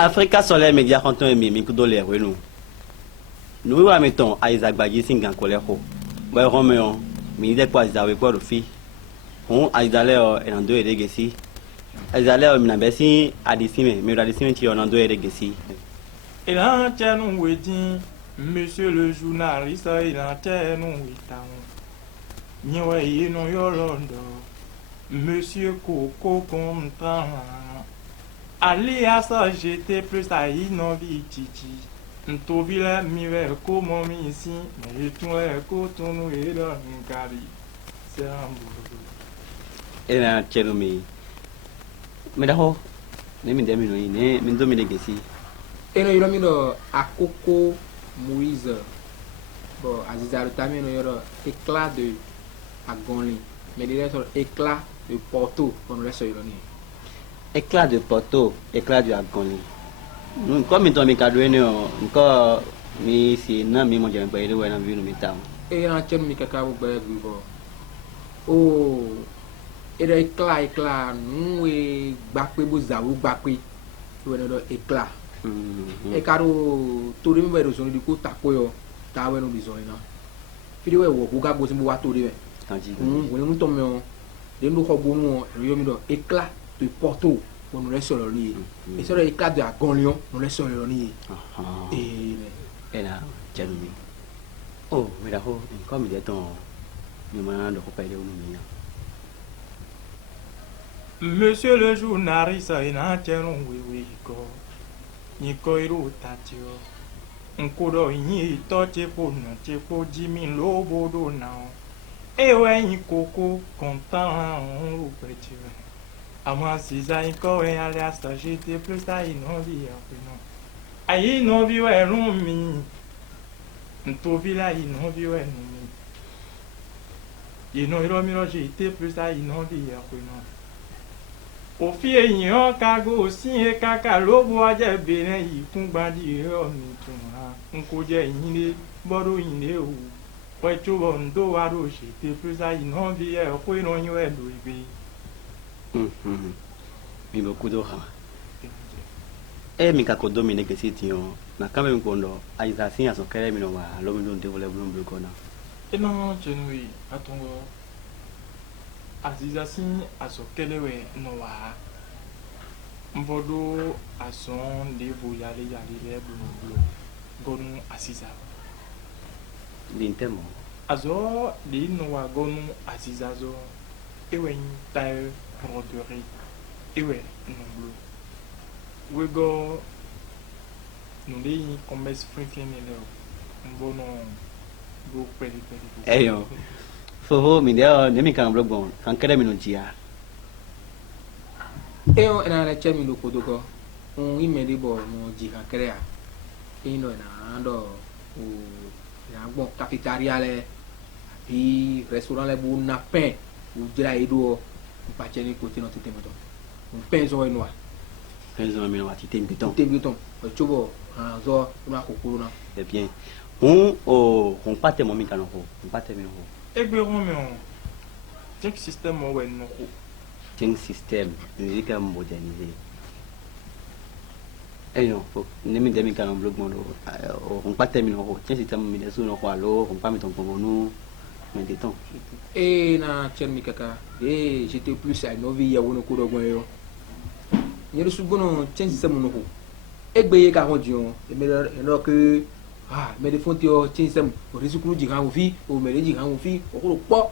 Africa Soleil Media quand on mi ku dole we nu. Nu wa meton Isaac Badji singan kole ko. Ba Romeo mi de kwa za we kwa fi. On Aizale en do edegesi. Aizale mi na besi adisime, mi adisime ti on do edegesi. Et là, tiens, nous dit, monsieur le journaliste, il a tiens, nous dit, nous voyons Yolando, monsieur Coco content. Allez à ça, j'étais plus à Inovi Titi. Nous villa mi ver comment mi ici, mais tout est coton nous et dans une cari. C'est un boulot. Et là, tiens, mi. Mais d'abord, ne mi demi ne mi do mi degesi. Eno yoro mino Akoko Moïse. Bon, Azizaru tamino yoro éclat de Agonli. Mais il reste éclat de Porto. Bon, nous reste yoro ni. Éclat de Porto, éclat de Agonli. Nous comme mi to mi kadwe ne nko mi si na mi mo je gba ile we na bi nu mi ta. Et en chen mi kaka bu gba bu bo. Oh, et éclat nous e gba pe bo zawu gba pe. We no éclat. E caro tori mi bẹ̀rẹ̀ sọ̀rọ̀ ìdíkó tako yọ táwọn ẹnu bí sọ̀rọ̀ iná fídíò ẹ̀wọ̀ kó ká gbósí mo wá torí rẹ̀ wọ́n ní tọ́mọ ẹ̀ lẹ́nu ló kọ́ gbónú ọ̀ ẹ̀rọ yọmi dọ̀ éclat de Porto wọn rẹ̀ sọ̀rọ̀ ní yìí ìsọ̀rọ̀ éclat de Agonlion wọn rẹ̀ sọ̀rọ̀ ní yìí. ẹ̀ na jẹ́nu mi ó mi ra ko nǹkan mi jẹ́ tán mi máa ń lọ kó pẹ̀lú ọ̀nà mi yàn. Monsieur le journaliste, il a tiens, oui, go. Nikoiro tatio nkodo yin ito chepo na chepo jimi lobodo na ewe yin koko content on rupetio ama siza inko e alias j'étais plus à inovi apeno ayi novi we rumi nto vila inovi we numi ino miro j'étais plus à inovi apeno òfin èèyàn kago sí kàkà ló bó ajẹ́ bẹ̀rẹ̀ yìí fún gbadì ọ̀nì tùmọ̀ n kò jẹ́ ìyìnlẹ̀ bọ́dọ̀ ìyìnlẹ̀ o pẹ̀tù ọ̀ǹdó wa ló ṣètè pẹ́sà iná bí ẹ̀ kó ìròyìn ẹ̀ ló gbé. Mi bò kúdó ha. Ẹ mi kàkó dó mi ní kẹsí ti hàn nà kámẹ́ mi kò ń lọ àyíká sí àsán kẹrẹ́ mi nà wà lómi ló ń déwọlé búlọ̀ kọ́ náà. Ẹ náà jẹnu yìí àtúngọ. Azizasi asokelewe no wa mvodo ason devo yale le bunubulo gonu asiza L'intemo. azo de no wa gonu asizazo ewe tae broderi ewe nublo we go nunde commerce free le mbono go peli. Eyo. Fofo mi deo ne mi kan blog bon kan kere mi no jia. Eo ena la chen mi lo kodogo un imeli bo no ji kan kere a ino na ando o na bon cafetaria le bi restaurant le bu na pain u jira edo pa cheni ko ti no tete moto un pain zo eno a Penso mi no ati tempi ton. o chobo zo una kokuru na C'est bien. On pate mo mi kan ho. On pate mi no ho. Egbe Romeo, tiens que système ouais non. Ting système, musique modernisé. Eh non, ne mi demi kan blog mo on pate mi no ho. Ting système mi desu no ho alo, on pa mi ton pomo no. Mais des temps. e na chen mi kaka j'étais plus à novi ya wono ko do gwan yo nyere su gono chen système no ko egbe ye ka hon dion e me no que ah me de fonti o chen système o risukuru ji kan o fi o me de ji kan o fi o ko po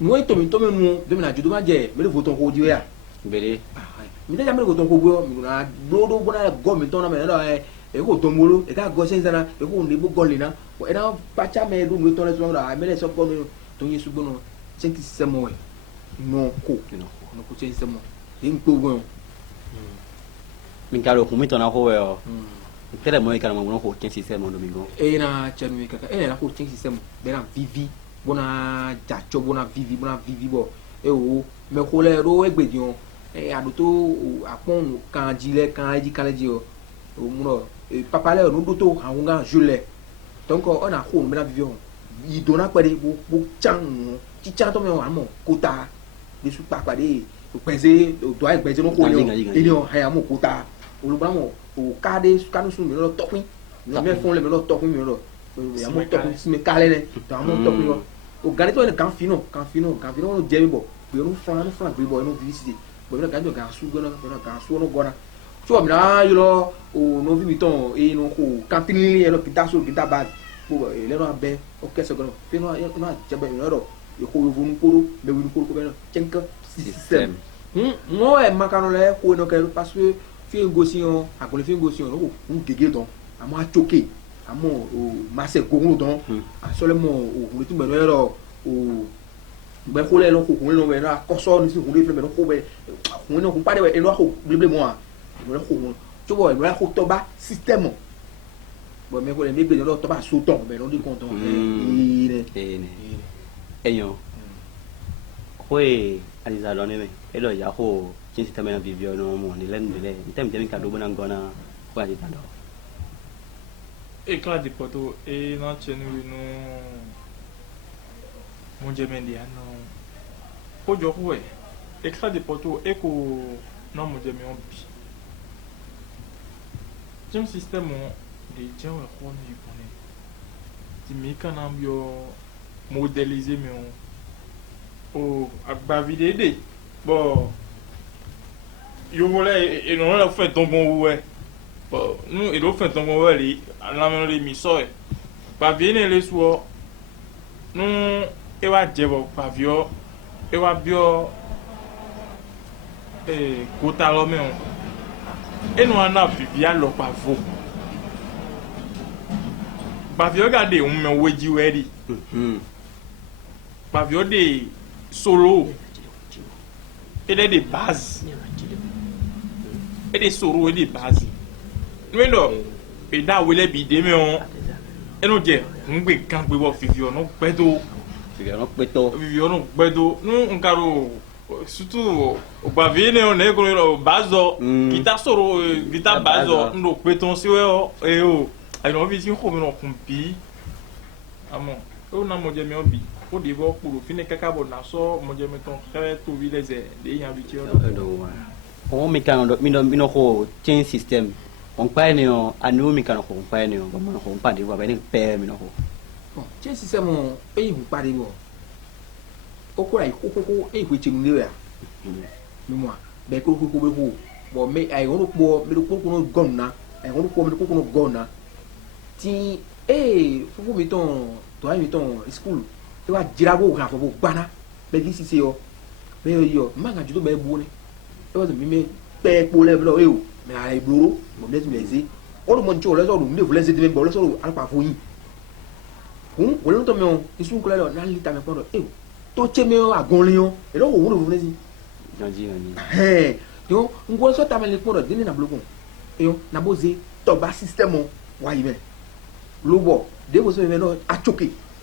no to mi nu de mi na judo ma je me de voton ko di ya Bele. mi de ja me de voton ko gbo mi na do bona go mi ton na me no e ko to molo e ka go chen sana e ko ne bo go le na o e na pacha me do mi ton le so na me le so ko no to yin su gono chen système o no ko chen système e n po gon Min karo ko mi ton na ho yo. Tere mo kan mo no ho ting système mo domingo. e na chen mi kaka e na ko chen système be na vivi bona jacho bona vivi bo e o me ko le ro egbe dion e adoto apon kan jile kan ji kan ji o mu no papa le no doto awon gan jule donc on a ko me na vivi o idona pere bo chan ti chan to me wa mo kota de su papa de pese do ai gbeje no ko ni o haya mo kota olùgbàmọ̀ òkàdé kánúsùn mi lọ tọ́pín mi fún lẹ́mi lọ tọ́pín mi lọ àmọ́ tọ́pín sí mi kálẹ̀ rẹ̀ tó àmọ́ tọ́pín lọ ògàdé tó yẹ kàn fi náà wọn jẹ́ mi bọ̀ pé inú fúnra gbé bọ̀ inú visite bọ̀ mi náà gàdé gàn sún gbọ́nà gàn sún ọ̀nà gbọ́nà tí wọ́n mi náà yọ lọ òun fi mi tán inú kò kàntínì yẹn lọ kìtà sóò kìtà báàgì gbogbo lẹ́nu abẹ́ ọkẹ́sẹ̀ gbọ́nà fi náà jẹ́bẹ̀ ìrọ̀rọ̀ ìkó ìwọ̀n kóró mẹ́wìí kóró kó bẹ́ẹ̀ náà jẹ́ńkẹ́ system mo e makano le ko no ke parce que fi ngosion agole fi ngosion no un gege don amo a choke amo o mase gogun don a sole mo o tu me no ero o be ko le lo ko no be na koso ni si ko le me no ko be ko no ko pade we eno ko bleble mo a mo le ko mo to bo mo le ko to ba système bo me ko le me be no to ba so ton be no di konton eyo aliza lone me elo ya ho jinsi tamena vivyo no mo ni len bele ntem temi ka do bona ngona kwa di tando éclat de poto e na chenu no mon jemendi ano ojo ko éclat de poto e ko na mo jemi on bi jim système de jewe ko ni bone ti mi kana bio modéliser me o agbavide bon yo voulais et non la fait ton bon ouais bon nous et l'autre fait ton bon ouais li la même les miso pas venir les soirs nous et va djebo pavio et va bio kota lo me et nous en a vivia lo pavo pavio garder on me weji wedi pavio de solo et des bases et des solos et des bases nous non et da wele bi de me on et nous dire on gbe kan gbe wo fivio no pedo vivio no pedo nous on caro surtout o bavine on e ko bazo kita soro kita bazo no peton si o e o ai no vi si ko me no kumpi amo o na mo je me obi o de bo pour fine kaka bo na so mo je me ton très tout vi les de yan habitué on me kan do mino ko change system on pa ni o anu mi kan ko pa ni o ba mo ko pa de bo ba ni pe mi no ko bon change system o e hu pa de bo o ko ko e hu chim ni ya mi mo be ko be ko bo me ai ono po me ko no gonna ai ono po me ko no gonna ti fufu mi ton to ai mi ton school e wa jirago kan fo bo gbana be gi sise yo be yo manga judo be bu ni e wa mi me pe po le lo e o me ai bloro mo le mi ezi o mo ncho le so do mi fu le se de bo le so do alpa fo yin o le to me o isu ko le lo na lita me po do e o to che me o agon le yo e lo wo wo le si janji ani yo ngo so ta me le po do dini na blogun e yo na boze to ba system o wa yi me lo bo de bo so me no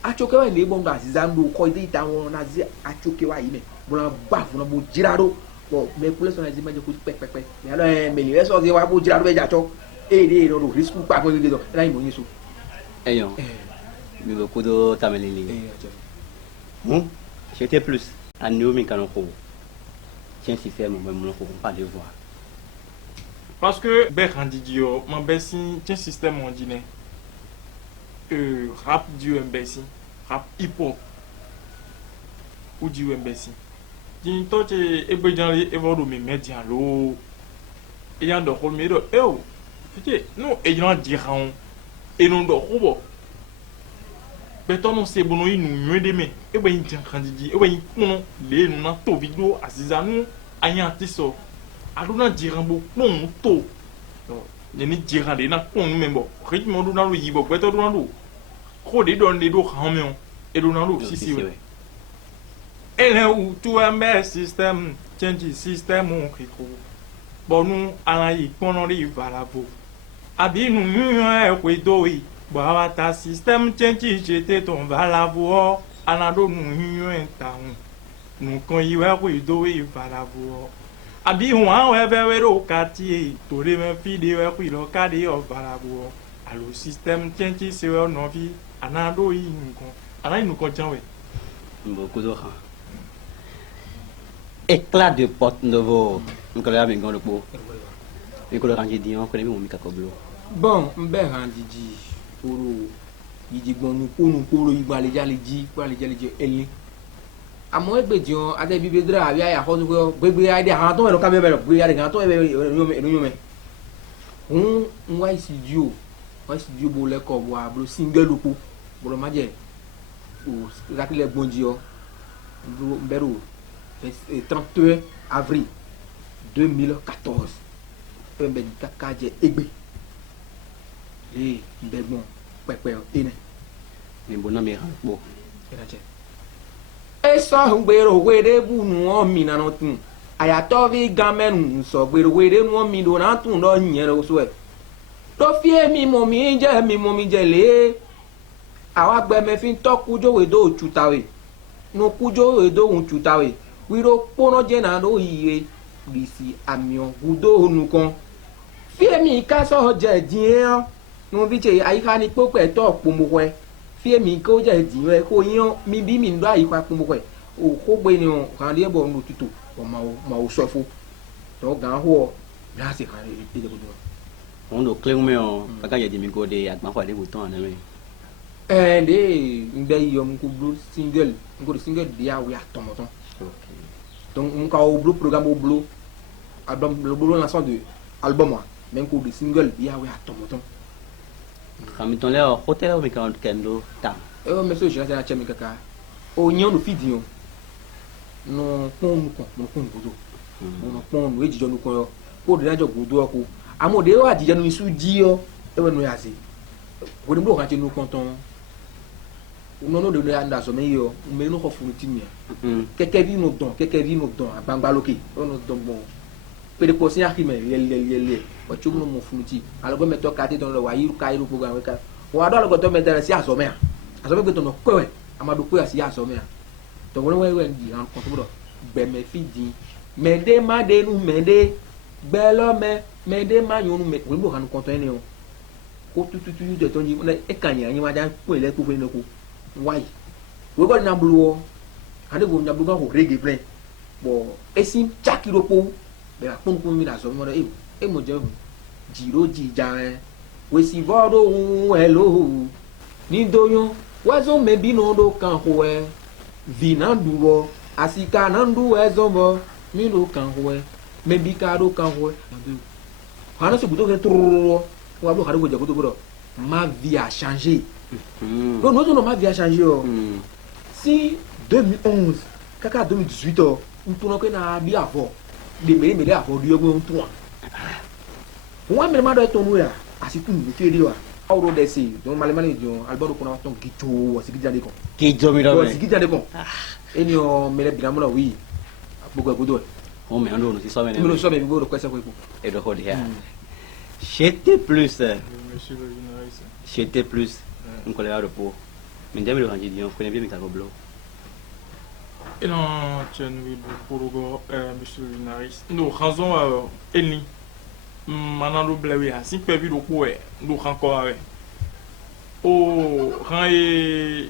achoke wa ni bonga zizando ko ide ita won na zi achoke wa yi me bo na ba fun bo jirado bo me kule so na zi ma je ko pepepe me alo me le so zi wa bo jirado be jacho de no risque pa ko de do na yi mo yin so eyo mi go kodo tamelili j'étais plus anu mi kan ko tiens système mo mo ko pas de voir parce que be randidio ma besi tiens système on dîner rap du mbesi rap hip hop ou du mbesi din to che ebe jan le evodo me media lo e yan do hol me do e o fiti no e yan diran e non do hubo beton non se bono inu nwede me ebe yin jan kandidi ebe yin kuno le nu na to video asizanu ayan tiso aduna diran bo pon to ni diran de na pon membo rythme do na lo yibo beto do na lo ko de don de do xamon e do na lo sisi we ele ou tu ambe système change système on kiko bonu ala yi pono ri valavo abi nu e ko do yi ba ta système change jete ton valavo ala do nu en taun nu kon yi we ko do yi valavo abi wọn we be we ro kati to le me fi de we ko lo kade o valavo alo système change se we no fi anado yi nkan ana yi nkan jan we beaucoup de gens éclat de porte nouveau on connaît avec le pot mi ko rangi dion ko ne mi kakoblo bon mbe handiji oro yijigbon nu koro igbale jale ji elin àmọ́ egbejion ade bibe dra abi aya ho so gbegbe ide han to e lo ka be gbe ya de kan to e yome nwa studio bo le ko bo ablo single lopo bo ma je o rakile gbonji o mbero 31 avril 2014 be kaka je egbe mbegbon pepe ene mi bona mi ran po era je eso ngbero wede bunu o mi na no tun ayato vi gamenu so gbero wede nu o mi do na tun do yen ro so e do fi mi mo mi je le awa gbe me fi to kujo we do chutawe no kujo we do un chutawe wiro pono je na do iye bisi amion gudo nu kon fi mi ka so je din no vi che ayika ni popo e to pomowe fi mi ko je din we ko yan mi bi mi ndo ayika pomowe o ko gbe ni o kan le bo nu tutu o ma o so fo to gan ho ya se kan e de gudo on do clé me on kaka ye di mi ko de agba fa de bouton na me de mbe yo mko blue single dia we atomoton okay donc mko o blue programme o blue album le blue lancement de album même ko de single dia we atomoton kami ton le hotel o mi kan kendo ta e o message na tena chemi kaka o nyon no fidin no pon gudo no pon no ejijo no kon ko de najo gudo ko amode o adije no isu ji o e we no ya se wo de blo kan ti no konton nono de anda so me yo me no ko funu ti mi keke vi no don agbangba loke o no don bon pede ko sin akime le o chugu no mo funu ti alogo me to ka ti don lo wa yiru ka yiru program we ka wa do alogo to me dere si aso me pe to no ko we amadu ko ya si aso me to won we ndi an ko to do gbe me fi din me de ma de nu me de gbe lo me de ma yun me we bo kan ko to ene o ko tutu de to ni e kan yan yin wa da ko ile ko fe ne ko why we got na blue ade go na blue ko reggae play bo esim chakiropo be la pon mi da so mo e mo je jiro jija we si vodo hello ni doyon wazo me bi no do kan ho e vina duwo asika na ndu e zombo mi do kan ho e me bi ka do kan ho e hana se buto ke tro wa bo ka do je ko to ma vie a changé. Donc, notre ma vie a changé. Si 2011, kaka 2018, on tourne que na bi avant, de me avant du on tourne. Moi, me demande ton nouya, asitu ni te diwa. Auro desi, donc malema ni jon, album ko na ton gito, asiki jande kon. Gito mi do me. Asiki jande kon. Eni o mele bi na mo na wi. Bogo godo. On me ando no si so me. Me no so me bi go kwese ko ipo. E do ho dia. J'étais plus Monsieur le journaliste. j'étais plus un collègue de peau. Mais j'aime le rangi dion, je connais bien mes kakoblo. Et non, tiens, oui, pour monsieur le journaliste. Nous, raison, Elni. Maintenant, nous blaguons. Si tu peux vivre au coin, nous encore. Oh, quand il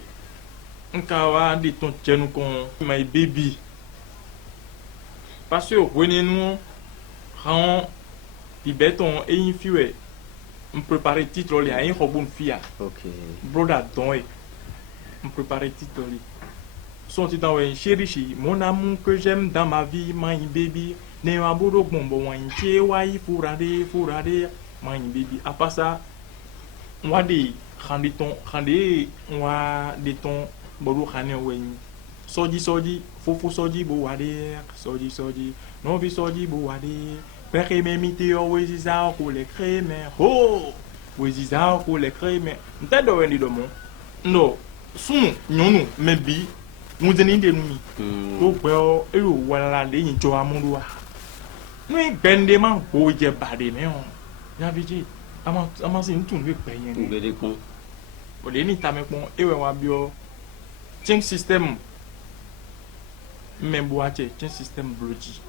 y a des tons de nous comme my baby. Parce que, nous, quand les bétons et une fille, on prépare le titre, il y a une bonne fille. Ok. Broda don on prépare le titre. Son titre est chéri, mon amour que j'aime dans ma vie, my baby. Ne ma bodo bombo wan che wai furade, my baby. À part ça, on a des ton bodo khane wen. Soji, fofo soji bo wade, soji, non vi soji bo wade. Père me miti o weziza ko le crème. Oh, weziza ko le crème. Nta do weni do mo. No, sunu nyonu mebi. Muzeni de numi. To gbe o ero wala le yin jo amuruwa. No gbende ma go je bade me on. Ya biji. Ama si ntun we pe yen. Ngede kon. O le ni ta me pon ewe wa bi o. Change system. Membo ache change system bloji.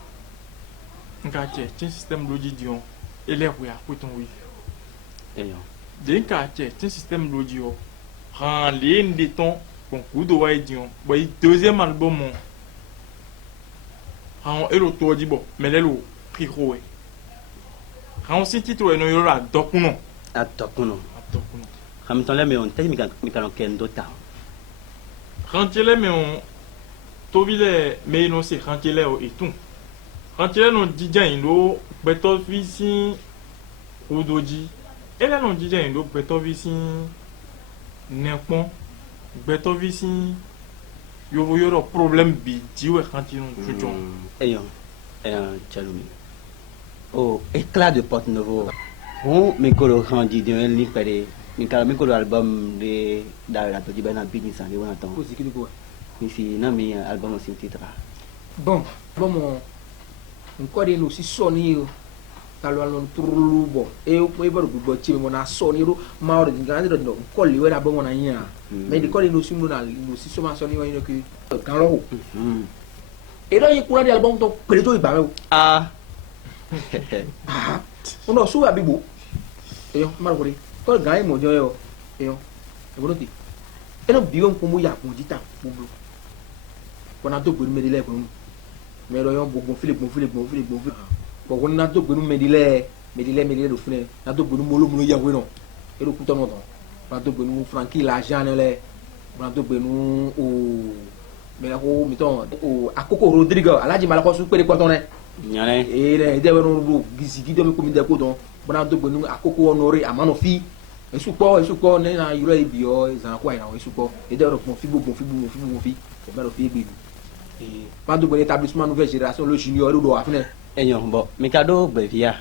Nka che système logi dion élève ya ko ton wi Eyo. de nka che système logi o ran les de ton concours de wa dion boy deuxième album ran elo to di bo melelo priro Han si titre no yoro adokuno. Atokuno. Adokuno. Hamtole me on tell me kan kendo ta. Rantele me on tobile me no se rantele o etun. Rantele no dijan indo beto visi udoji. Ele no dijan indo beto visi nepon. Beto visi yovo yoro problem bi diwe rantele no chuchon. Eyon. Chalumi. Oh, éclat de Porte Novo. On me colo grandi de un livre de me colo album de la petite ben habit ni ça les on attend. Posi ki ko. Ici na mi album aussi titre. Bon, mon nkɔde no si sɔni o talo alo turulu bɔ e baro gbogbo tsi mo na sɔni ro ma o de ngan de no nkɔli wɛrɛ abɔ mo na yin mais de kɔli no si mo na no si sɔma sɔni wa yin ke kan lɔ o e dɔ yin kura de album to pele to iba me o Ah. o no su abibo e yo ma ko de ko gan yin mo jo yo e yo e bo no ti e no bi o ko mo ya ko dita gbogbo kona to gbori me de le ko mais royon bon Philippe bon on a to gbenu medile do fune na to gbenu molo muno yawe no e do kuto no don na to gbenu Frankie l'argent le na to gbenu o me ko mi ton o Akoko Rodrigo Alaji Malako su pere poton ne Nyane. e le de we no do gisi do mi ko mi de ko don na to gbenu Akoko Honoré Amanofi e su po ne na yuro e bi o zan kwa ina o e su po e de ro pon fi e ba ro fi gbe pas de bon établissement nouvelle génération le junior do afne Eyon bon, me cadeau bevia.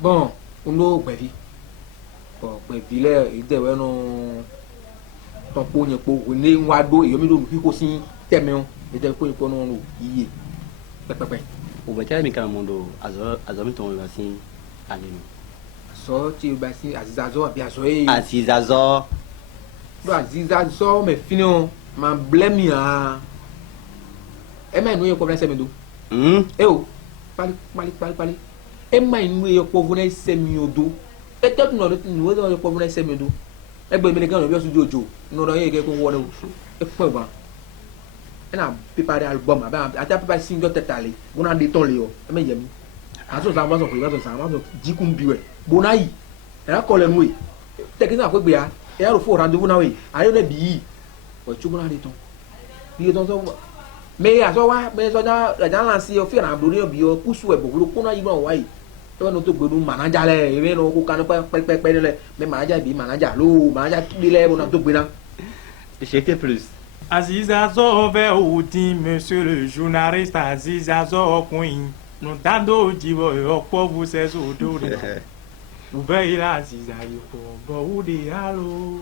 bon on do gbevi bon gbevi le ide we no ton po yen po ni wa do eyo mi do mi ko sin teme on ide ko po no iye pepepe O betel me kan mondo azo mi ton assim alinu. so ti ba si azizazo abi azo e Azizazo. do azizazo me fini on ma blame ya e ma inu ye ko blame se me do e o pali e ma inu ye ko blame se mi odo e te no no ye ko blame se mi do e gbe mi le kan no bi o su jojo no ro ye ke ko wo do e po ba e na préparer album aba ata préparer single tetale bona de ton le o e me yemi aso sa ma so jikum biwe bona yi e na ko le nu e te ki na ko gbe ya e ro fo rendez-vous na we ayo na bi o chu bona de ton bi ton so mais aso wa mais so da lancer o fi na abori bi o kusu e bo ko na yi bon wa yi to no to gbenu manager le e no ko kan pe le mais manager lo manager tudi le bona to gbena J'étais plus. Azizazo ve outi, monsieur le journaliste Azizazo Queen. Nous dando divo yo pour vous ces autos. Vous veillez la Azizayo pour vous de halo.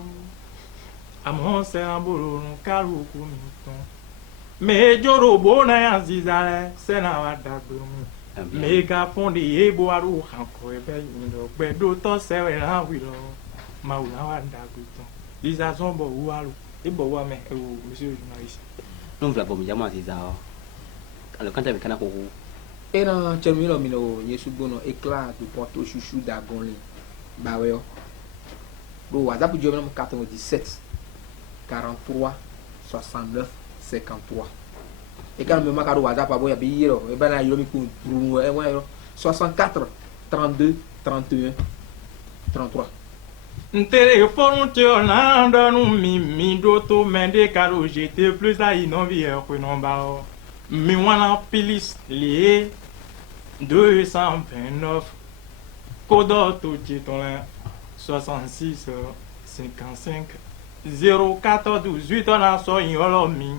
Amon se ambolo no kalu kumiton. Me joro bona Azizale se na wada gbemu. Me ga fonde ebo aru hanko ebe yindo gbedo to se we na wilo. Ma una wada gbeton. Azizazo bo ualu. Et bon, ouais, mais monsieur le journaliste. Non, vous l'avez bien dit ça. Alors, quand tu as vu qu'on e na termino mino yesu bono éclat de porto chouchou d'agonli ba we yo do WhatsApp jo même 97 43 69 53 e kan me makaro WhatsApp abo ya bi yiro e bana yiro mi ko dru e wa yo 64 32 31 33 téléphone te landa no mi do to mende caro j'étais plus à innover que non ba mi wana pilis lié 229 code to titon 66 55 04 18 on a so yolo mi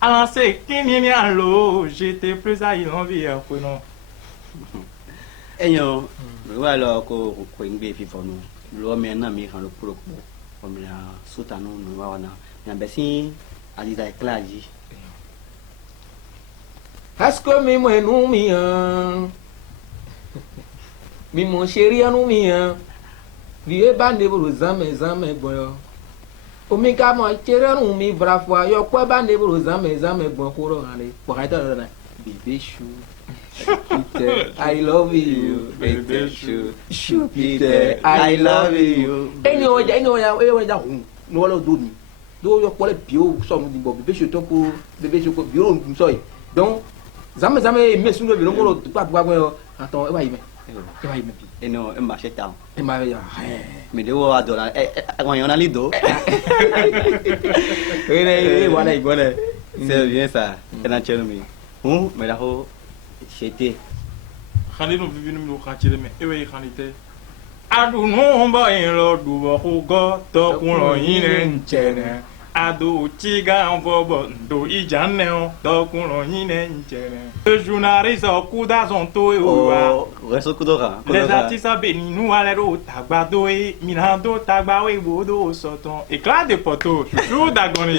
ala se kini ni allo j'étais plus à innover que non Eyon, alors ko ngbe fi fonu. Lo me na mi kan lo pro ko. O mi na sutanu no wa na. Na besi aliza eklaji. Est-ce que mi mo enu mi mi mo chéri anu mi vie ba ne bro zame gbon o mi ka mo chéri anu mi brafo yo ko ba ne bro zame gbon ko ro han le po ka ta na bébé chou Peter, I love you, Baby shoe. Peter, I love you. Anyway, no lo do ni. Do yo pole bio so mu di bo bébé chou to ko bébé chou ko bio so yi. Donc zame me su no bi no mo lo pa yo aton e wa yi me. e vai me pi Et non, un marché temps. e ma ya Mais de où à dollar? Quand on a les dos. e voilà e voilà C'est bien ça. Et dans Tchelmi. Mais là, c'était. Khali no vivi no khachile me ewe khalite adu no ba en lo du bo ko to kun lo yin en chere adu chiga on bo do ijane on to kun lo yin en chere le journaliste kuda son to e wa Reste Kudora. les artistes béninois à l'aéro tagbado e minando tagba we bodo soton éclat de poteau chouchou d'agoni